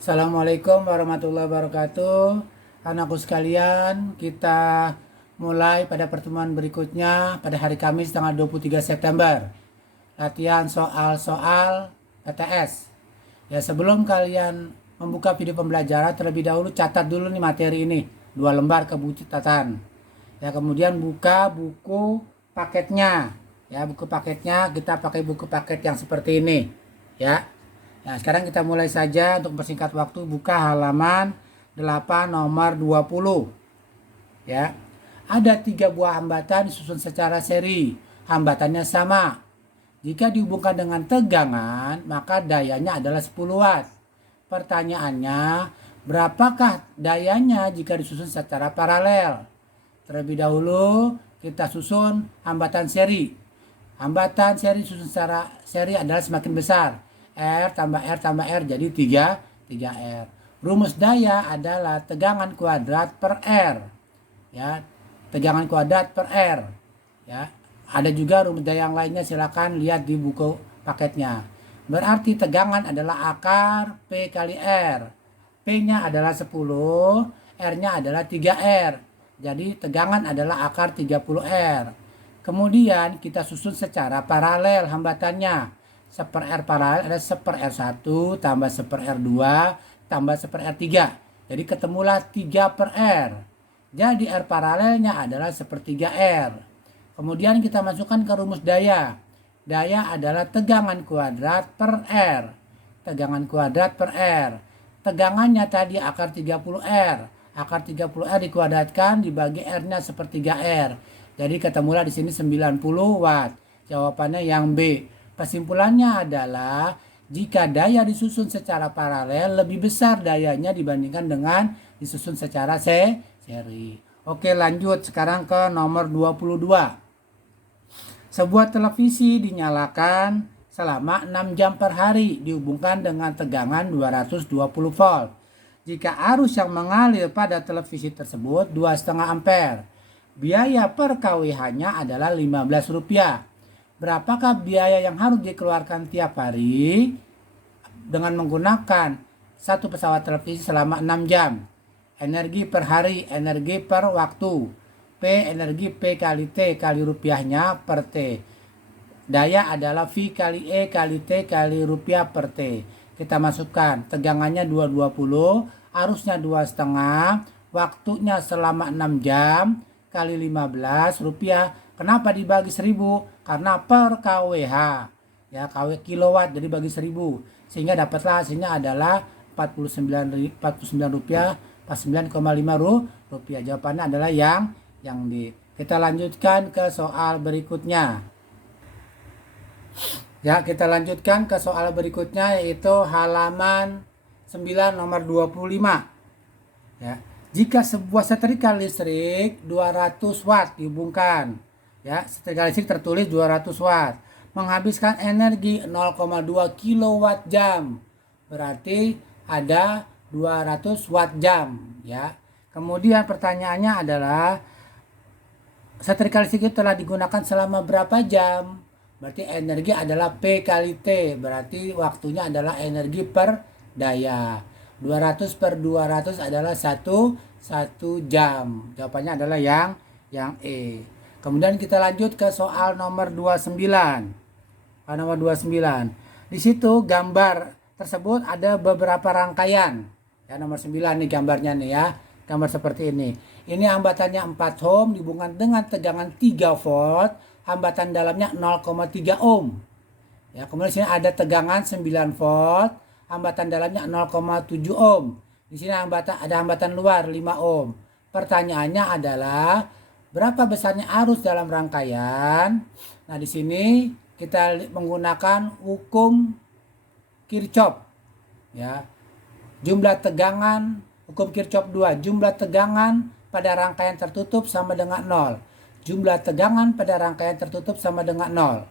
Assalamualaikum warahmatullahi wabarakatuh. Anakku sekalian, kita mulai pada pertemuan berikutnya pada hari Kamis tanggal 23 September. Latihan soal-soal PTS. Ya, sebelum kalian membuka video pembelajaran, terlebih dahulu catat dulu nih materi ini. 2 lembar ke buku catatan. Ya, kemudian buka buku paketnya. Ya, buku paketnya kita pakai buku paket yang seperti ini. Ya. Nah, sekarang kita mulai saja untuk mempersingkat waktu. Buka halaman 8 nomor 20. Ya. Ada 3 buah hambatan disusun secara seri. Hambatannya sama. Jika dihubungkan dengan tegangan, maka dayanya adalah 10 watt. Pertanyaannya, berapakah dayanya jika disusun secara paralel? Terlebih dahulu kita susun hambatan seri. Hambatan seri disusun secara seri adalah semakin besar. R tambah R tambah R jadi 3R. Rumus daya adalah tegangan kuadrat per R. Ya, tegangan kuadrat per R. Ya, ada juga rumus daya yang lainnya, silakan lihat di buku paketnya. Berarti tegangan adalah akar P kali R. P-nya adalah 10, R-nya adalah 3R. Jadi tegangan adalah akar 30R. Kemudian kita susun secara paralel hambatannya. 1/R paralel ada 1/R1 tambah 1/R2 tambah 1/R3. Jadi ketemulah 3/R. Jadi R paralelnya adalah 1/3R. Kemudian kita masukkan ke rumus daya. Daya adalah tegangan kuadrat per R. Tegangan kuadrat per R. Tegangannya tadi akar 30R. Akar 30R dikuadratkan dibagi R-nya 1/3R. Jadi ketemulah di sini 90 watt. Jawabannya yang B. Kesimpulannya adalah jika daya disusun secara paralel lebih besar dayanya dibandingkan dengan disusun secara seri. Oke, lanjut sekarang ke nomor 22. Sebuah televisi dinyalakan selama 6 jam per hari dihubungkan dengan tegangan 220 volt. Jika arus yang mengalir pada televisi tersebut 2,5 ampere. Biaya per kWh-nya adalah Rp15. Berapakah biaya yang harus dikeluarkan tiap hari dengan menggunakan satu pesawat televisi selama 6 jam? Energi per hari, energi per waktu. P, energi P kali T kali rupiahnya per T. Daya adalah V kali E kali T kali rupiah per T. Kita masukkan tegangannya 220, arusnya 2,5, waktunya selama 6 jam. Kali 15 rupiah. Kenapa dibagi 1000? Karena per kWh. Ya, kW kilowatt jadi bagi 1000. Sehingga dapatlah hasilnya adalah 49 rupiah, 49,5 rupiah. Jawabannya adalah yang D. Kita lanjutkan ke soal berikutnya. Ya, kita lanjutkan ke soal berikutnya yaitu halaman 9 nomor 25. Ya. Jika sebuah setrika listrik 200 watt dihubungkan, ya, setrika listrik tertulis 200 watt, menghabiskan energi 0,2 kilowatt jam. Berarti ada 200 watt jam, ya. Kemudian pertanyaannya adalah setrika listrik itu telah digunakan selama berapa jam? Berarti energi adalah P kali T, berarti waktunya adalah energi per daya. 200 per 200 adalah 1 jam. Jawabannya adalah yang E. Kemudian kita lanjut ke soal nomor 29. Nomor 29. Di situ gambar tersebut ada beberapa rangkaian. Ya, nomor 9 nih gambarnya nih ya. Gambar seperti ini. Ini hambatannya 4 ohm dihubungkan dengan tegangan 3 volt. Hambatan dalamnya 0,3 ohm. Ya, kemudian di sini ada tegangan 9 volt. Hambatan dalamnya 0,7 ohm. Di sini ada hambatan luar 5 ohm. Pertanyaannya adalah berapa besarnya arus dalam rangkaian? Nah, di sini kita menggunakan hukum Kirchhoff. Ya. Jumlah tegangan hukum Kirchhoff 2. Jumlah tegangan pada rangkaian tertutup sama dengan 0. Jumlah tegangan pada rangkaian tertutup sama dengan 0.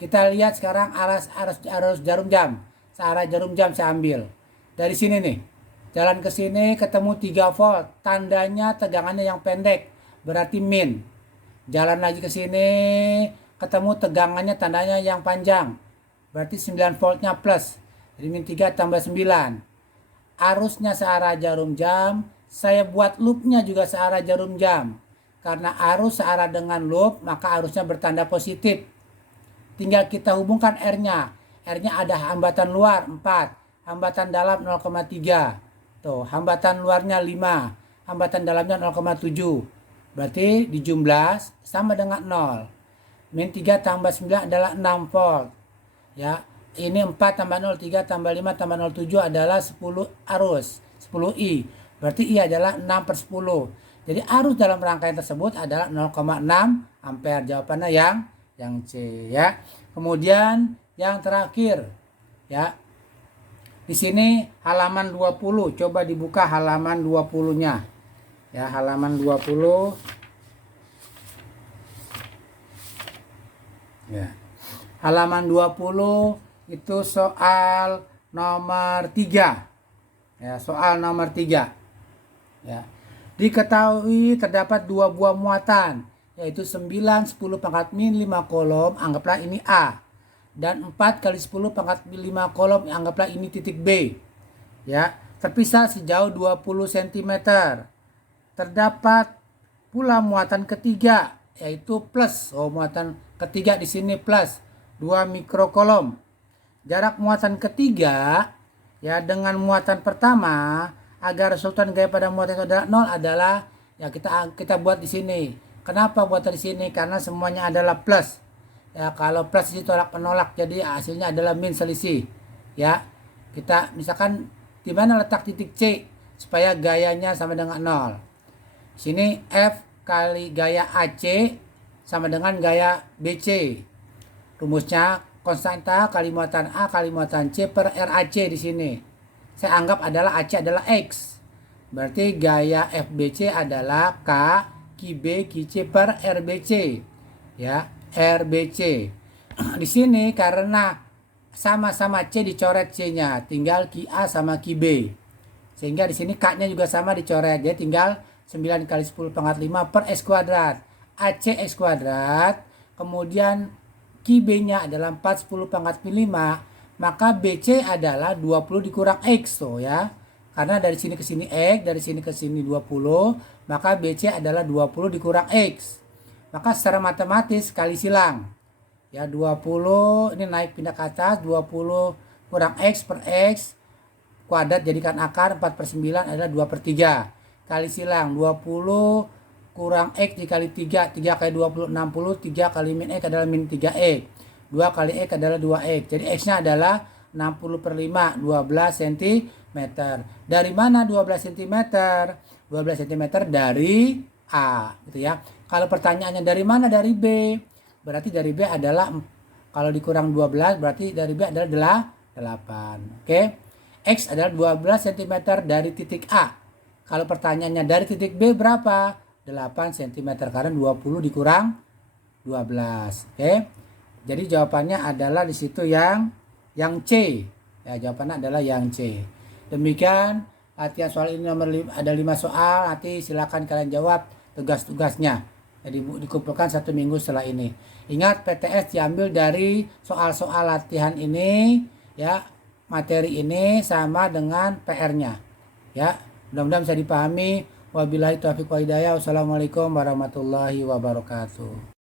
Kita lihat sekarang arus jarum jam. Searah jarum jam saya ambil. Dari sini nih. Jalan ke sini ketemu 3 volt. Tandanya tegangannya yang pendek. Berarti min. Jalan lagi ke sini ketemu tegangannya tandanya yang panjang. Berarti 9 voltnya plus. Jadi min 3 tambah 9. Arusnya searah jarum jam, saya buat loopnya juga searah jarum jam. Karena arus searah dengan loop, maka arusnya bertanda positif. Tinggal kita hubungkan R-nya. R-nya ada hambatan luar 4, hambatan dalam 0,3. Tuh, hambatan luarnya 5, hambatan dalamnya 0,7. Berarti dijumlah sama dengan 0. Min 3 tambah 9 adalah 6 volt. Ya, ini 4 tambah 0, 3 tambah 5 tambah 0, 7 adalah 10 arus, 10 I. Berarti I adalah 6/10. Jadi arus dalam rangkaian tersebut adalah 0,6 ampere. Jawabannya yang C ya. Kemudian yang terakhir ya. Di sini halaman 20. Coba dibuka halaman 20-nya. Ya, halaman 20. Ya. Halaman 20 itu soal nomor 3. Ya, soal nomor 3. Ya. Diketahui terdapat 2 buah muatan, yaitu 9, 10 pangkat min 5 kolom, anggaplah ini A. Dan 4 kali 10 pangkat 5 kolom, anggaplah ini titik B. Ya, terpisah sejauh 20 cm. Terdapat pula muatan ketiga, yaitu plus. Oh, muatan ketiga di sini plus 2 mikrokolom. Jarak muatan ketiga ya dengan muatan pertama, agar resultan gaya pada muatan itu adalah 0 adalah ya kita buat di sini. Kenapa buat di sini? Karena semuanya adalah plus. Ya, kalau plus itu tolak penolak, jadi hasilnya adalah min selisih. Ya. Kita misalkan di mana letak titik C supaya gayanya sama dengan 0. Sini F kali gaya AC sama dengan gaya BC. Rumusnya konstanta kali muatan A kali muatan C per RAC di sini. Saya anggap adalah AC adalah X. Berarti gaya FBC adalah K QB QC per RBC. Ya, RBC. Di sini karena sama-sama C dicoret C-nya, tinggal QA sama QB. Sehingga di sini K-nya juga sama dicoret. Jadi tinggal 9 kali 10 pangkat 5 per X kuadrat. AC X kuadrat. Kemudian QB-nya adalah 4 10 pangkat 5. Maka BC adalah 20 dikurang X. So, ya. Karena dari sini ke sini X, dari sini ke sini 20. Maka BC adalah 20 dikurang X. Maka secara matematis kali silang. Ya, 20 ini naik pindah ke atas. 20 kurang X per X. Kuadrat jadikan akar 4/9 adalah 2/3. Kali silang 20 kurang X dikali 3. 3 kali 20 60. 3 kali min X adalah min 3X. 2 kali X adalah 2X. Jadi X-nya adalah 60/5. 12 cm. Dari mana 12 cm? 12 cm dari A. Gitu ya. Kalau pertanyaannya dari mana? Dari B. Berarti dari B adalah, kalau dikurang 12 berarti dari B adalah 8. Oke. X adalah 12 cm dari titik A. Kalau pertanyaannya dari titik B berapa? 8 cm karena 20 dikurang 12. Oke. Jadi jawabannya adalah di situ yang C. Ya, jawabannya adalah yang C. Demikian latihan soal ini nomor 5, ada 5 soal. Nanti silakan kalian jawab tugas-tugasnya. Jadi dikumpulkan 1 minggu setelah ini. Ingat, PTS diambil dari soal-soal latihan ini, ya. Materi ini sama dengan PR-nya. Ya, mudah-mudahan bisa dipahami. Wabillahi taufiq wal hidayah. Wassalamualaikum warahmatullahi wabarakatuh.